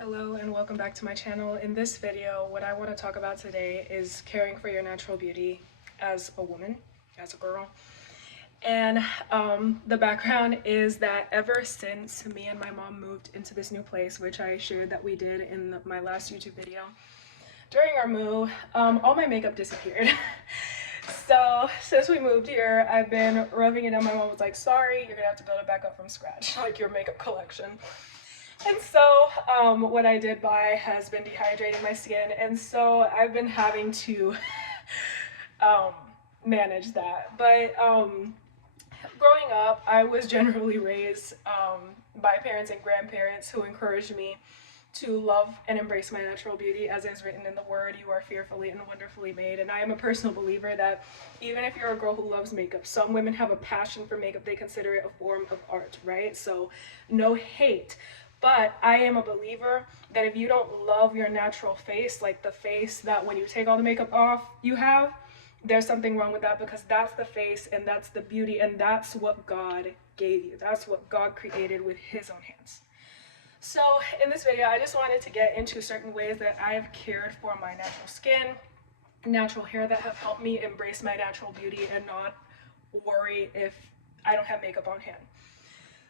Hello and welcome back to my channel. In this video, what I want to talk about today is caring for your natural beauty as a woman, as a girl. And the background is that ever since me and my mom moved into this new place, which I shared that we did in my last YouTube video, during our move, all my makeup disappeared. So since we moved here, I've been rubbing it on. My mom was like, sorry, you're gonna have to build it back up from scratch, like your makeup collection. And so what I did buy has been dehydrating my skin, and so I've been having to manage that. But growing up, I was generally raised by parents and grandparents who encouraged me to love and embrace my natural beauty. As is written in the word, you are fearfully and wonderfully made. And I am a personal believer that even if you're a girl who loves makeup, some women have a passion for makeup. They consider it a form of art, right? So no hate. But I am a believer that if you don't love your natural face, like the face that when you take all the makeup off you have, there's something wrong with that, because that's the face and that's the beauty and that's what God gave you. That's what God created with his own hands. So in this video, I just wanted to get into certain ways that I've cared for my natural skin, natural hair, that have helped me embrace my natural beauty and not worry if I don't have makeup on hand.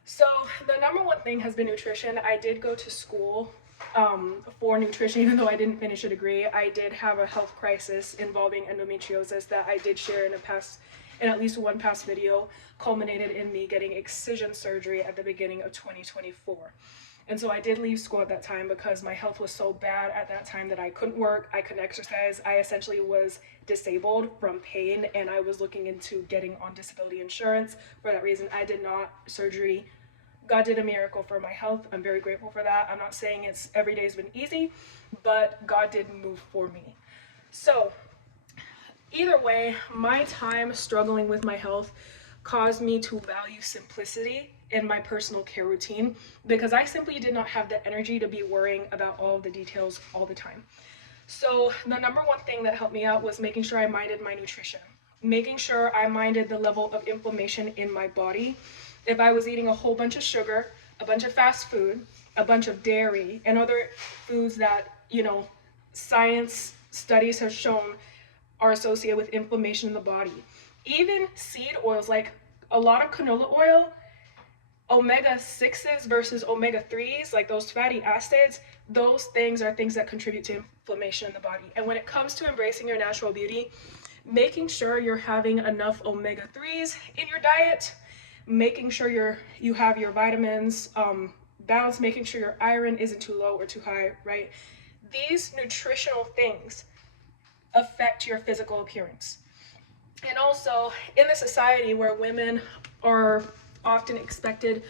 So the number one thing has been nutrition. I did go to school for nutrition, even though I didn't finish a degree. I did have a health crisis involving endometriosis that I did share in at least one past video, culminated in me getting excision surgery at the beginning of 2024. And so I did leave school at that time because my health was so bad at that time that I couldn't work, I couldn't exercise. I essentially was disabled from pain, and I was looking into getting on disability insurance. For that reason, I did not surgery. God did a miracle for my health. I'm very grateful for that. I'm not saying it's every day's been easy, but God did move for me. So either way, my time struggling with my health caused me to value simplicity in my personal care routine, because I simply did not have the energy to be worrying about all of the details all the time. So the number one thing that helped me out was making sure I minded my nutrition, making sure I minded the level of inflammation in my body. If I was eating a whole bunch of sugar, a bunch of fast food, a bunch of dairy, and other foods that, science studies have shown are associated with inflammation in the body. Even seed oils, like a lot of canola oil, omega-6s versus omega-3s, like those fatty acids, those things are things that contribute to inflammation in the body. And when it comes to embracing your natural beauty, making sure you're having enough omega-3s in your diet, making sure you have your vitamins balanced, making sure your iron isn't too low or too high, right? These nutritional things affect your physical appearance. And also, in the society where women are often expected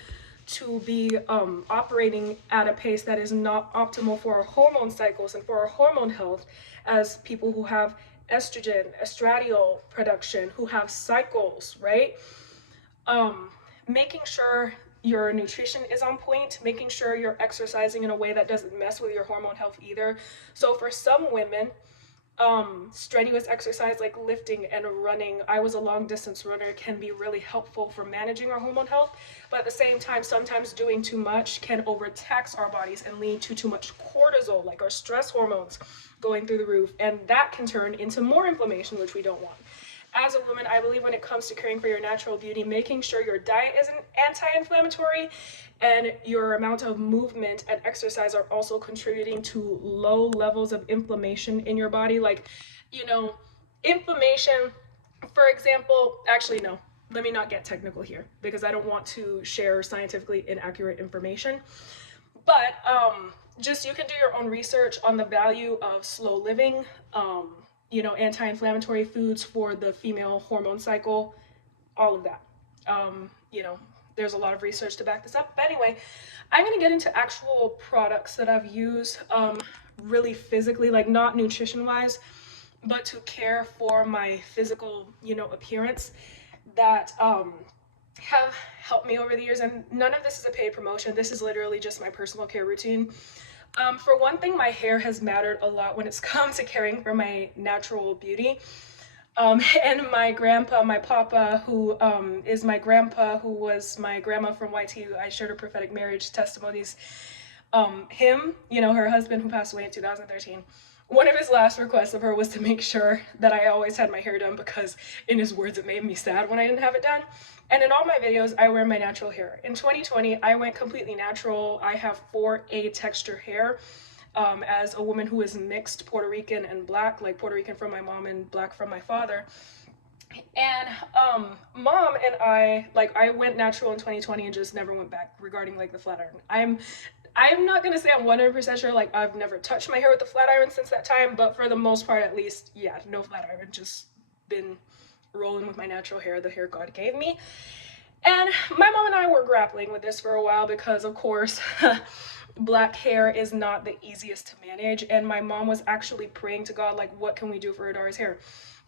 to be operating at a pace that is not optimal for our hormone cycles and for our hormone health, as people who have estrogen, estradiol production, who have cycles, right? Making sure your nutrition is on point, making sure you're exercising in a way that doesn't mess with your hormone health either. So for some women, strenuous exercise like lifting and running, I was a long distance runner, can be really helpful for managing our hormone health. But at the same time, sometimes doing too much can overtax our bodies and lead to too much cortisol, like our stress hormones going through the roof, and that can turn into more inflammation, which we don't want. As a woman, I believe when it comes to caring for your natural beauty, making sure your diet isn't anti-inflammatory and your amount of movement and exercise are also contributing to low levels of inflammation in your body. Like, inflammation, for example, actually, no, let me not get technical here because I don't want to share scientifically inaccurate information. But just you can do your own research on the value of slow living, anti-inflammatory foods for the female hormone cycle, all of that. There's a lot of research to back this up. But anyway, I'm going to get into actual products that I've used really physically, like not nutrition-wise, but to care for my physical, appearance, that have helped me over the years. And none of this is a paid promotion. This is literally just my personal care routine. For one thing, my hair has mattered a lot when it's come to caring for my natural beauty. And my grandpa, my papa, who is my grandpa, who was my grandma from YT, I shared her prophetic marriage testimonies Him, you know, her husband who passed away in 2013, one of his last requests of her was to make sure that I always had my hair done because, in his words, it made me sad when I didn't have it done. And in all my videos, I wear my natural hair. In 2020, I went completely natural. I have 4A texture hair. As a woman who is mixed Puerto Rican and black, like Puerto Rican from my mom and black from my father. And mom and I went natural in 2020 and just never went back regarding like the flat iron. I'm not gonna say I'm 100% sure, like I've never touched my hair with the flat iron since that time, but for the most part at least, yeah, no flat iron, just been rolling with my natural hair, the hair God gave me. And my mom and I were grappling with this for a while because of course black hair is not the easiest to manage, and my mom was actually praying to God like, what can we do for Adara's hair?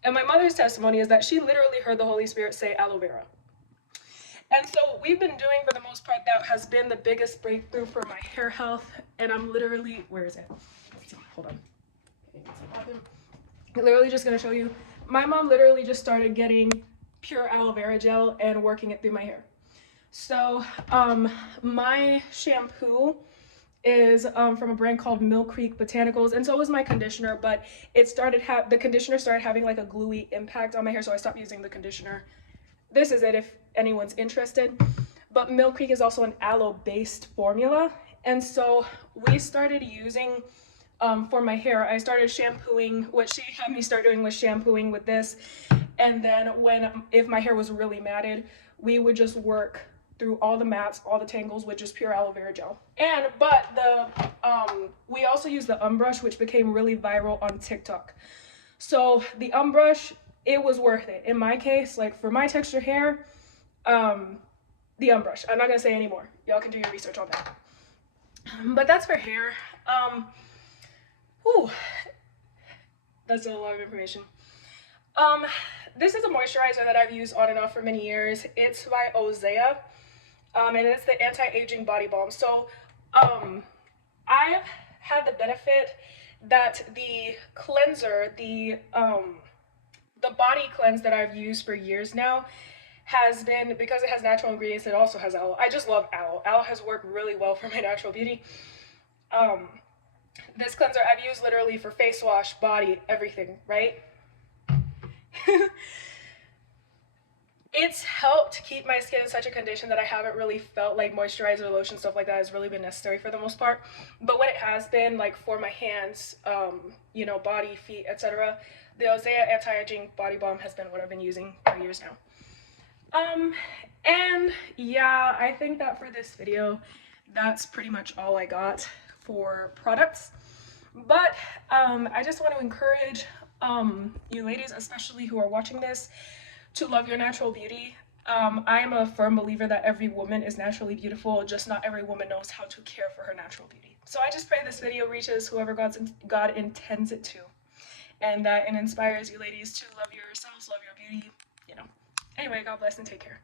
And my mother's testimony is that she literally heard the Holy Spirit say aloe vera. And so we've been doing, for the most part, that has been the biggest breakthrough for my hair health. And I'm literally, where is it? Hold on. I'm literally just gonna show you. My mom literally just started getting pure aloe vera gel and working it through my hair. So my shampoo is from a brand called Millcreek Botanicals, and so was my conditioner, but it started the conditioner started having like a gluey impact on my hair, so I stopped using the conditioner. This is it if anyone's interested. But Millcreek is also an aloe based formula, and so we started using for my hair, I started shampooing. What she had me start doing was shampooing with this, and then if my hair was really matted, we would just work through all the mats, all the tangles with just pure aloe vera gel. But we also use the Unbrush, which became really viral on TikTok. So the Unbrush, it was worth it. In my case, like for my texture hair, the Unbrush. I'm not gonna say anymore. Y'all can do your research on that. But that's for hair. That's a lot of information. This is a moisturizer that I've used on and off for many years. It's by OSEA. And it's the anti-aging body balm. So I've had the benefit that the cleanser, the body cleanse that I've used for years now has been, because it has natural ingredients, it also has aloe. I just love aloe. Aloe has worked really well for my natural beauty. This cleanser I've used literally for face wash, body, everything, right? It's helped keep my skin in such a condition that I haven't really felt like moisturizer, lotion, stuff like that has really been necessary for the most part. But when it has been, like for my hands, you know, body, feet, etc., the OSEA anti-aging body balm has been what I've been using for years now. And yeah, I think that for this video, that's pretty much all I got for products. But I just want to encourage you ladies, especially who are watching this, to love your natural beauty. I am a firm believer that every woman is naturally beautiful, just not every woman knows how to care for her natural beauty. So I just pray this video reaches whoever God intends it to, and that it inspires you ladies to love yourselves, love your beauty, you know. Anyway, God bless and take care.